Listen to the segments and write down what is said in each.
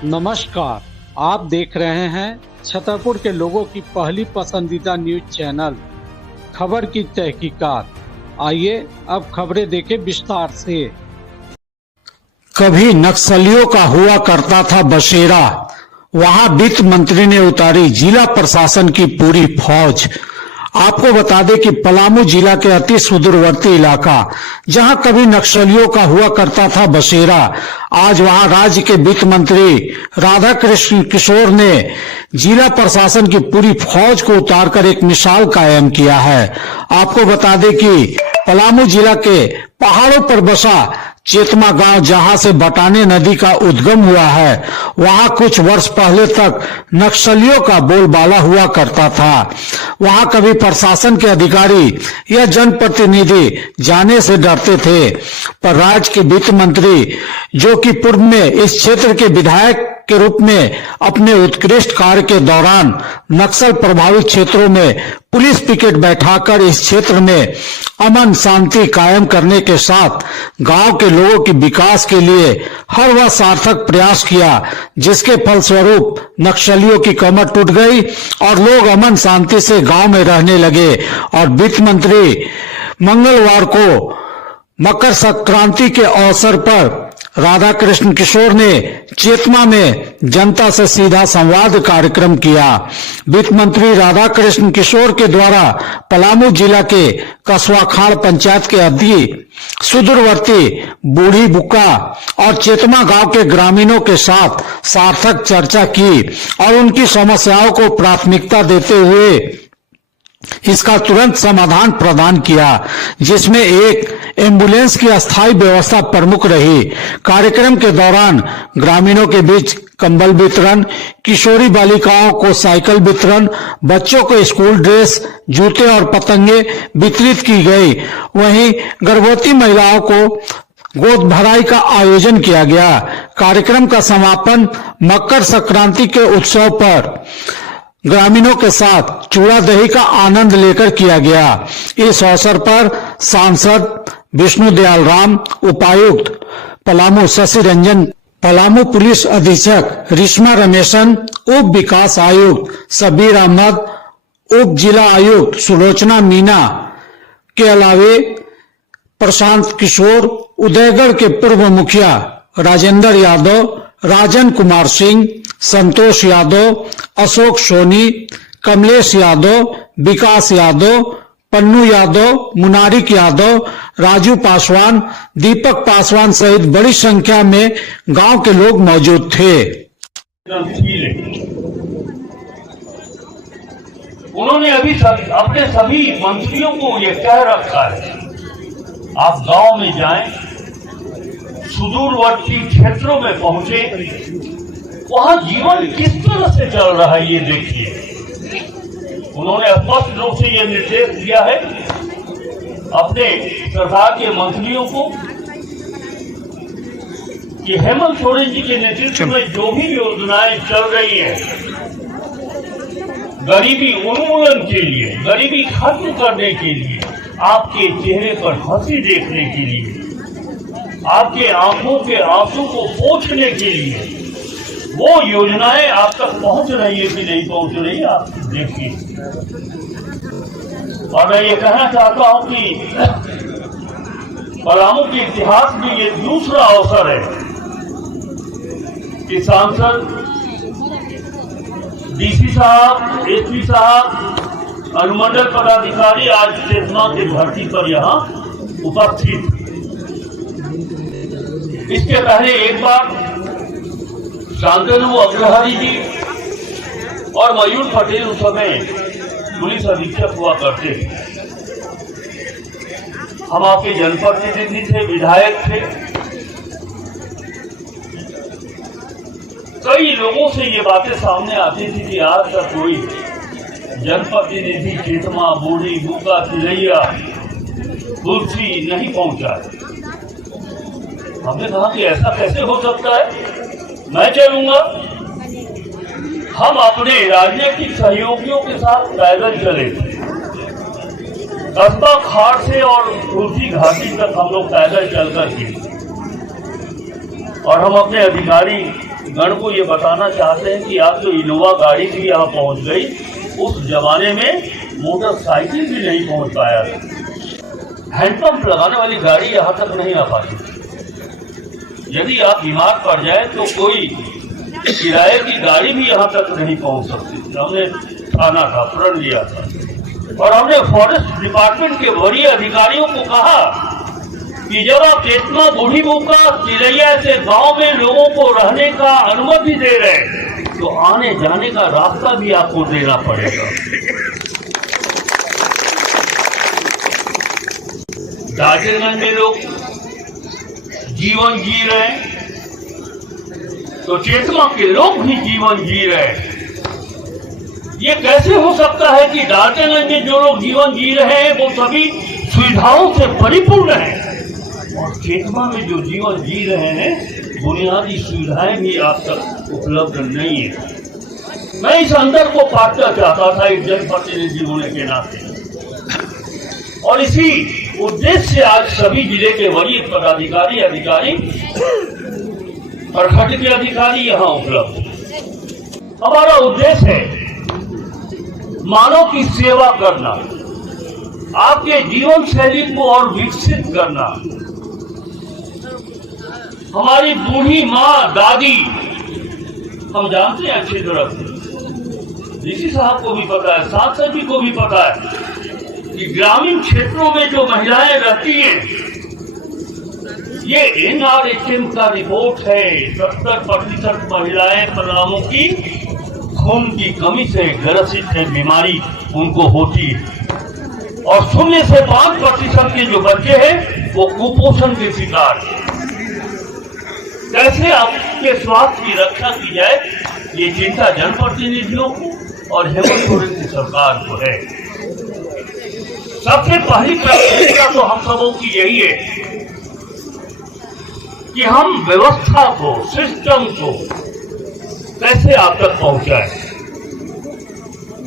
नमस्कार, आप देख रहे हैं छतरपुर के लोगों की पहली पसंदीदा न्यूज चैनल खबर की तहकीकात। आइए अब खबरें देखें विस्तार से। कभी नक्सलियों का हुआ करता था बसेरा, वहां वित्त मंत्री ने उतारी जिला प्रशासन की पूरी फौज। आपको बता दें कि पलामू जिला के अति सुदूरवर्ती इलाका जहां कभी नक्सलियों का हुआ करता था बसेरा, आज वहां राज्य के वित्त मंत्री राधा कृष्ण किशोर ने जिला प्रशासन की पूरी फौज को उतारकर एक मिसाल कायम किया है। आपको बता दें कि पलामू जिला के पहाड़ों पर बसा चेतमा गांव, जहां से बटाने नदी का उद्गम हुआ है, वहां कुछ वर्ष पहले तक नक्सलियों का बोलबाला हुआ करता था। वहां कभी प्रशासन के अधिकारी या जनप्रतिनिधि जाने से डरते थे, पर राज्य के वित्त मंत्री, जो कि पूर्व में इस क्षेत्र के विधायक के रूप में अपने उत्कृष्ट कार्य के दौरान नक्सल प्रभावित क्षेत्रों में पुलिस पिकेट बैठाकर इस क्षेत्र में अमन शांति कायम करने के साथ गांव के लोगों के विकास के लिए हर वह सार्थक प्रयास किया, जिसके फलस्वरूप नक्सलियों की कमर टूट गई और लोग अमन शांति से गांव में रहने लगे। और वित्त मंत्री मंगलवार को मकर संक्रांति के अवसर पर राधा कृष्ण किशोर ने चेतमा में जनता से सीधा संवाद कार्यक्रम किया। वित्त मंत्री राधा कृष्ण किशोर के द्वारा पलामू जिला के कसवाखाड़ पंचायत के अधीन सुदूरवर्ती बूढ़ी बुक्का और चेतमा गांव के ग्रामीणों के साथ सार्थक चर्चा की और उनकी समस्याओं को प्राथमिकता देते हुए इसका तुरंत समाधान प्रदान किया, जिसमें एक एम्बुलेंस की अस्थायी व्यवस्था प्रमुख रही। कार्यक्रम के दौरान ग्रामीणों के बीच कंबल वितरण, किशोरी बालिकाओं को साइकिल वितरण, बच्चों को स्कूल ड्रेस, जूते और पतंगे वितरित की गई। वहीं गर्भवती महिलाओं को गोद भराई का आयोजन किया गया। कार्यक्रम का समापन मकर संक्रांति के उत्सव पर ग्रामीणों के साथ चूड़ा दही का आनंद लेकर किया गया। इस अवसर पर सांसद विष्णु दयाल राम, उपायुक्त पलामू शशि रंजन, पलामू पुलिस अधीक्षक रिश्मा रमेशन, उप विकास आयुक्त सबीर अहमद, उप जिला आयुक्त सुलोचना मीना के अलावे प्रशांत किशोर, उदयगढ़ के पूर्व मुखिया राजेंद्र यादव, राजन कुमार सिंह, संतोष यादव, अशोक सोनी, कमलेश यादव, विकास यादव, पन्नू यादव, मुनारिक यादव, राजू पासवान, दीपक पासवान सहित बड़ी संख्या में गांव के लोग मौजूद थे। उन्होंने अभी अपने सभी मंत्रियों को ये कह रखा है, आप गांव में जाएं, सुदूरवर्ती क्षेत्रों में पहुंचे, वहां जीवन किस तरह से चल रहा है ये देखिए। उन्होंने स्पष्ट रूप से ये निर्देश दिया है अपने सरकार के मंत्रियों को कि हेमंत सोरेन जी के नेतृत्व में जो भी योजनाएं चल रही है गरीबी उन्मूलन के लिए, गरीबी खत्म करने के लिए, आपके चेहरे पर हंसी देखने के लिए, आपके आंखों के आंसू को पोंछने के लिए वो योजनाएं आप तक पहुंच रही है कि नहीं पहुंच रही है, आप देखिए। और मैं ये कहना चाहता हूं कि पलामू के इतिहास में ये दूसरा अवसर है कि सांसद, डीसी साहब, एसपी साहब, अनुमंडल पदाधिकारी आज चेतना की धरती पर यहाँ उपस्थित। इसके पहले एक बार शांतनु अग्रहरी जी और मयूर पटेल उस समय पुलिस अधीक्षक हुआ करते थे। हम आपके जनप्रतिनिधि थे, विधायक थे। कई लोगों से ये बातें सामने आती थी कि आज तक कोई जनप्रतिनिधि चेतमा, बूढ़ी बुक्का, तिलैया, तुलसी नहीं पहुंचा है। हमने कहा कि ऐसा कैसे हो सकता है, मैं चलूंगा। हम अपने राजनीतिक सहयोगियों के साथ पैदल चले, कस्बा खाड़ से और तुलसी घाटी तक हम लोग पैदल चल कर के, और हम अपने अधिकारी गण को ये बताना चाहते हैं कि आज जो इनोवा गाड़ी भी यहाँ पहुँच गई, उस जमाने में मोटरसाइकिल भी नहीं पहुँच पाया था। हैंडपंप लगाने वाली गाड़ी यहाँ तक नहीं आ पाती। यदि आप बीमार पड़ जाए तो कोई किराए की गाड़ी भी यहाँ तक नहीं पहुँच सकती। हमने थाना था, प्रण लिया था और हमने फॉरेस्ट डिपार्टमेंट के वरीय अधिकारियों को कहा कि जब आप चेतना बूढ़ी बुका चिलैया से गांव में लोगों को रहने का अनुमति दे रहे हैं, तो आने जाने का रास्ता भी आपको देना पड़ेगा। दार्जिलिंग में लोग जीवन जी रहे हैं, तो चेतना के लोग भी जीवन जी रहे हैं। ये कैसे हो सकता है कि दार्जिलिंग में जो लोग जीवन जी रहे हैं वो सभी सुविधाओं से परिपूर्ण हैं, और चेतना में जो जीवन जी रहे हैं बुनियादी सुविधाएं भी आप तक उपलब्ध नहीं है। मैं इस अंतर को पाटना चाहता था एक जनप्रतिनिधि होने के नाते, और इसी उद्देश्य से आज सभी जिले के वरीय पदाधिकारी, अधिकारी, प्रखंड के अधिकारी यहाँ उपलब्ध हैं। हमारा उद्देश्य है मानव की सेवा करना, आपके जीवन शैली को और विकसित करना। हमारी बूढ़ी माँ, दादी, हम जानते हैं अच्छी तरह से, डीसी साहब को भी पता है, सांसद जी को भी पता है कि ग्रामीण क्षेत्रों में जो महिलाएं रहती हैं, ये NRHM का रिपोर्ट है, 70% महिलाएं पलामू की खून की कमी से ग्रसित है, बीमारी उनको होती है, और 0 से 5% के जो बच्चे हैं वो कुपोषण के शिकार हैं। कैसे आपके स्वास्थ्य की रक्षा की जाए, ये चिंता जनप्रतिनिधियों को और हेमंत सोरेन की सरकार को है। सबसे पहली प्राथमिकता तो हम सबों की यही है कि हम व्यवस्था को, सिस्टम को कैसे आप तक पहुंचाएं।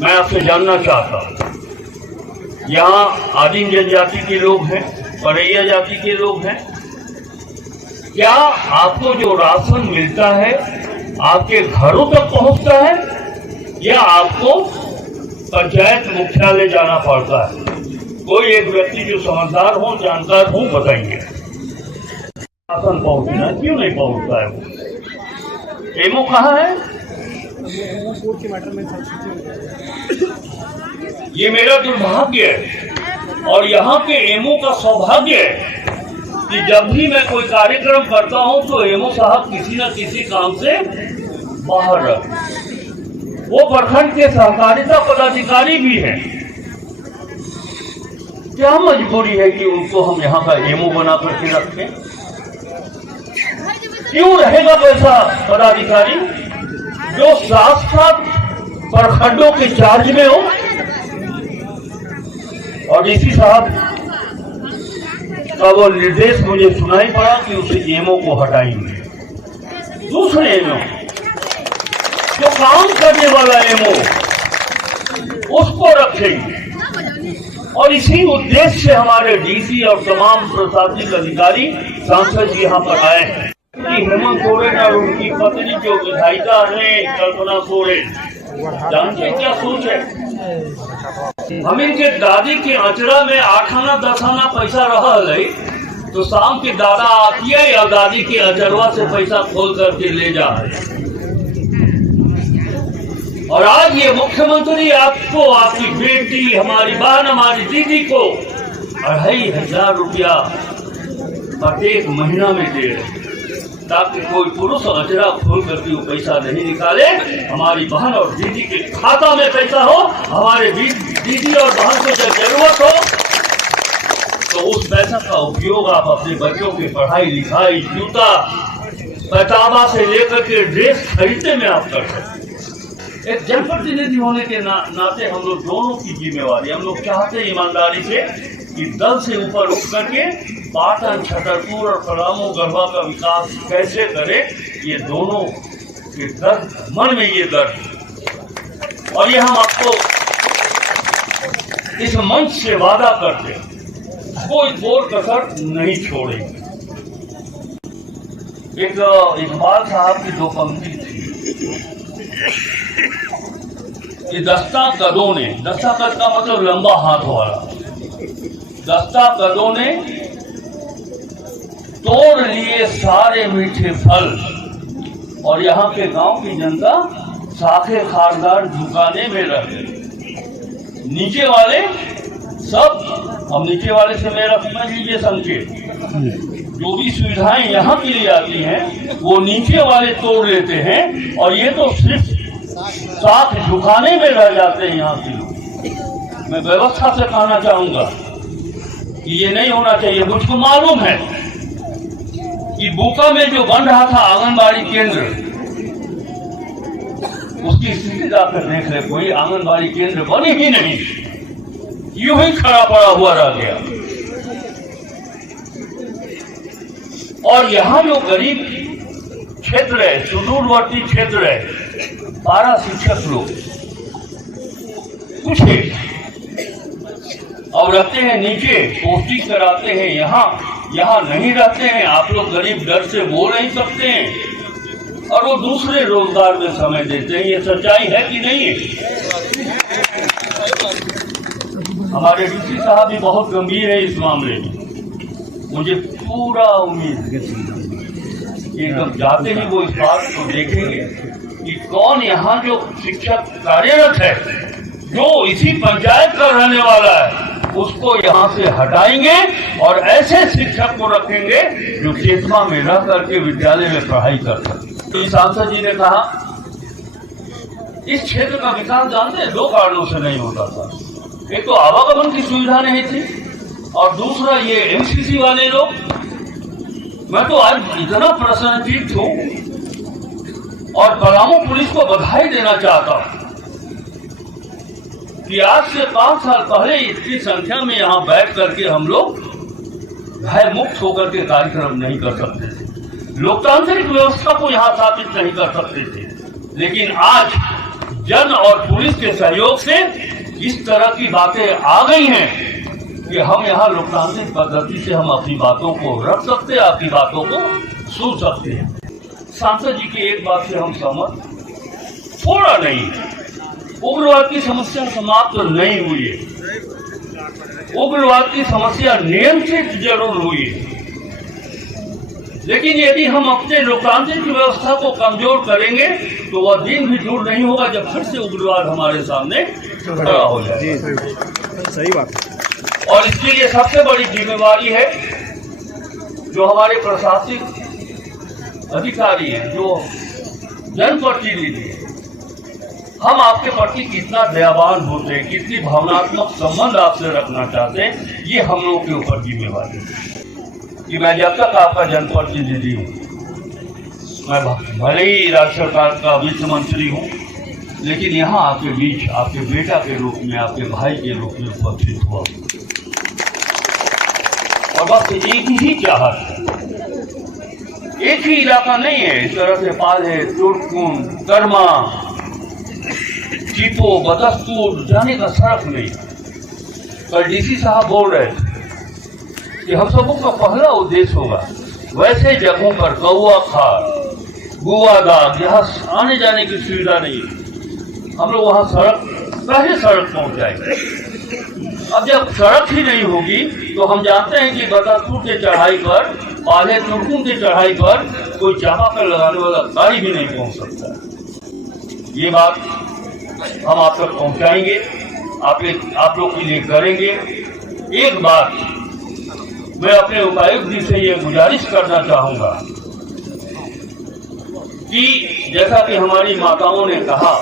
मैं आपसे जानना चाहता हूं, यहाँ आदिम जनजाति के लोग हैं, परैया जाति के लोग हैं, क्या आपको जो राशन मिलता है आपके घरों तक पहुंचता है या आपको पंचायत मुख्यालय जाना पड़ता है? कोई एक व्यक्ति जो समझदार हो, जानकार हो, बताइए। राशन पहुंचना क्यों नहीं पहुंचता है? एमओ कहाँ है? ये मेरा दुर्भाग्य है और यहाँ के एमओ का सौभाग्य है कि जब भी मैं कोई कार्यक्रम करता हूं तो एमओ साहब किसी न किसी काम से बाहर रहते। वो प्रखंड के सहकारिता पदाधिकारी भी हैं। क्या मजबूरी है कि उनको हम यहाँ का एमओ बना करके रखें? क्यों रहेगा वैसा पदाधिकारी जो साथ प्रखंडों के चार्ज में हो? और डीसी साहब का वो निर्देश मुझे सुनाई पड़ा कि उसे एमओ को हटाएंगे, दूसरे एमओ जो काम करने वाला एमओ उसको रखेंगे। और इसी उद्देश्य से हमारे डीसी और तमाम प्रशासनिक अधिकारी, सांसद जी यहाँ पर आए हैं कि हेमंत सोरेन और उनकी पत्नी जो विधायिका है कल्पना सोरेन, जानते क्या सोच है? हम इनके दादी के अचरा में 8 आना 10 आना पैसा रहा है, तो शाम के दादा आती है या दादी के अचरवा से पैसा खोल करके ले जा रहे। और आज ये मुख्यमंत्री आपको, आपकी बेटी, हमारी बहन, हमारी दीदी को 2500 रुपया प्रत्येक महीना में दे रहे, ताकि कोई पुरुष अचरा खोल करके वो पैसा नहीं निकाले। हमारी बहन और दीदी के खाता में पैसा हो, हमारे दीदी और बहन को जब जरूरत हो तो उस पैसा का उपयोग आप अपने बच्चों की पढ़ाई लिखाई, जूता, पैताबा से लेकर के ड्रेस खरीदने में आप कर सकते। एक जनप्रतिनिधि होने के नाते हम लोग दोनों की जिम्मेवारी, हम लोग चाहते हैं ईमानदारी से कि दल से ऊपर उठ करके पाटन, छतरपुर और पलामू, गढ़वा का विकास कैसे करे, ये दोनों के दर्द, मन में ये दर्द, और ये हम आपको इस मंच से वादा करते हैं, कोई कोर कसर नहीं छोड़ेंगे। एक इकबाल साहब की दो पंक्ति थी कि दस्ता कदों ने, दस्ता कद का मतलब लंबा हाथ वाला, दस्ता कदों ने तोड़ लिए सारे मीठे फल, और यहाँ के गांव की जनता साखे खारदार झुकाने में रह गई। नीचे वाले सब, अब नीचे वाले से मेरा समझ लीजिए संकेत, जो भी सुविधाएं यहाँ के लिए आती हैं वो नीचे वाले तोड़ लेते हैं, और ये तो सिर्फ साथ झुकाने में रह जाते हैं यहाँ के लोग। मैं व्यवस्था से कहना चाहूंगा कि ये नहीं होना चाहिए। मुझको मालूम है कि बुका में जो बन रहा था आंगनबाड़ी केंद्र, उसकी स्थिति जाकर देख ले, कोई आंगनबाड़ी केंद्र बने ही नहीं, यूं ही खड़ा पड़ा हुआ रह गया। और यहाँ जो गरीब क्षेत्र है, सुदूरवर्ती क्षेत्र है, 12 शिक्षक लोग कुछ है और रहते हैं नीचे, पोस्टिंग कराते हैं यहाँ नहीं रहते हैं। आप लोग गरीब डर से बोल नहीं सकते हैं, और वो दूसरे रोजगार में समय देते हैं। ये सच्चाई है कि नहीं है? हमारे डीसी साहब भी बहुत गंभीर है इस मामले में। मुझे पूरा उम्मीद है कि जब जाते ही वो इस बात को देखेंगे कि कौन यहाँ जो शिक्षक कार्यरत है, जो इसी पंचायत का रहने वाला है, उसको यहाँ से हटाएंगे और ऐसे शिक्षक को रखेंगे जो चेतमा में रह करके विद्यालय में पढ़ाई कर सके। तो सांसद जी ने कहा इस क्षेत्र का विकास जानते हैं 2 कारणों से नहीं होता था। एक तो आवागमन की सुविधा नहीं थी, और दूसरा ये एमसीसी वाले लोग। मैं तो आज इतना प्रसन्नचित्त हूं और पलामू पुलिस को बधाई देना चाहता हूं कि आज से 5 साल पहले इतनी संख्या में यहाँ बैठ करके हम लोग भय मुक्त होकर के कार्यक्रम नहीं कर सकते थे, लोकतांत्रिक व्यवस्था को यहाँ स्थापित नहीं कर सकते थे। लेकिन आज जन और पुलिस के सहयोग से इस तरह की बातें आ गई हैं कि हम यहाँ लोकतांत्रिक पद्धति से हम अपनी बातों को रख सकते हैं, आपकी बातों को सुन सकते हैं। सांसद जी की एक बात से हम सहमत थोड़ा नहीं, उग्रवाद की समस्या समाप्त नहीं हुई है, उग्रवाद की समस्या नियंत्रित जरूर हुई है, लेकिन यदि हम अपने लोकतांत्रिक व्यवस्था को कमजोर करेंगे तो वह दिन भी दूर नहीं होगा जब फिर से उग्रवाद हमारे सामने खड़ा हो जाए। सही बात है। और इसके लिए सबसे बड़ी जिम्मेवारी है जो हमारे प्रशासनिक अधिकारी हैं, जो जनप्रतिनिधि हैं। हम आपके प्रति कितना दयावान होते हैं, कितनी भावनात्मक संबंध आपसे रखना चाहते हैं, ये हम लोगों के ऊपर जिम्मेवारी है कि मैं जब तक आपका जनप्रतिनिधि हूँ, मैं भले ही राज्य सरकार का वित्त मंत्री हूँ, लेकिन यहाँ आपके बीच आपके बेटा के रूप में, आपके भाई के रूप में उपस्थित हुआ। और बस एक ही चाहत है, एक ही इलाका नहीं है। इस तरह से पाले, तुर्कुन, कर्मा, चीपो, बदस्तूर जाने का सड़क नहीं। कल डीसी साहब बोल रहे थे कि हम सबों का पहला उद्देश्य होगा वैसे जगहों पर कौआ खार, गुआदाग, जहाँ आने जाने की सुविधा नहीं है, हम लोग वहाँ पहले सड़क पहुँचाएंगे। अब जब सड़क ही नहीं होगी तो हम जानते हैं कि बदस्तूर के चढ़ाई पर, पाले तुर्कुन की चढ़ाई पर कोई चापाकल लगाने वाला गाड़ी भी नहीं पहुँच सकता। ये बात हम आप तक पहुँचाएंगे, आप लोग के लिए करेंगे। एक बात मैं अपने उपायुक्त जी से ये गुजारिश करना चाहूंगा कि जैसा कि हमारी माताओं ने कहा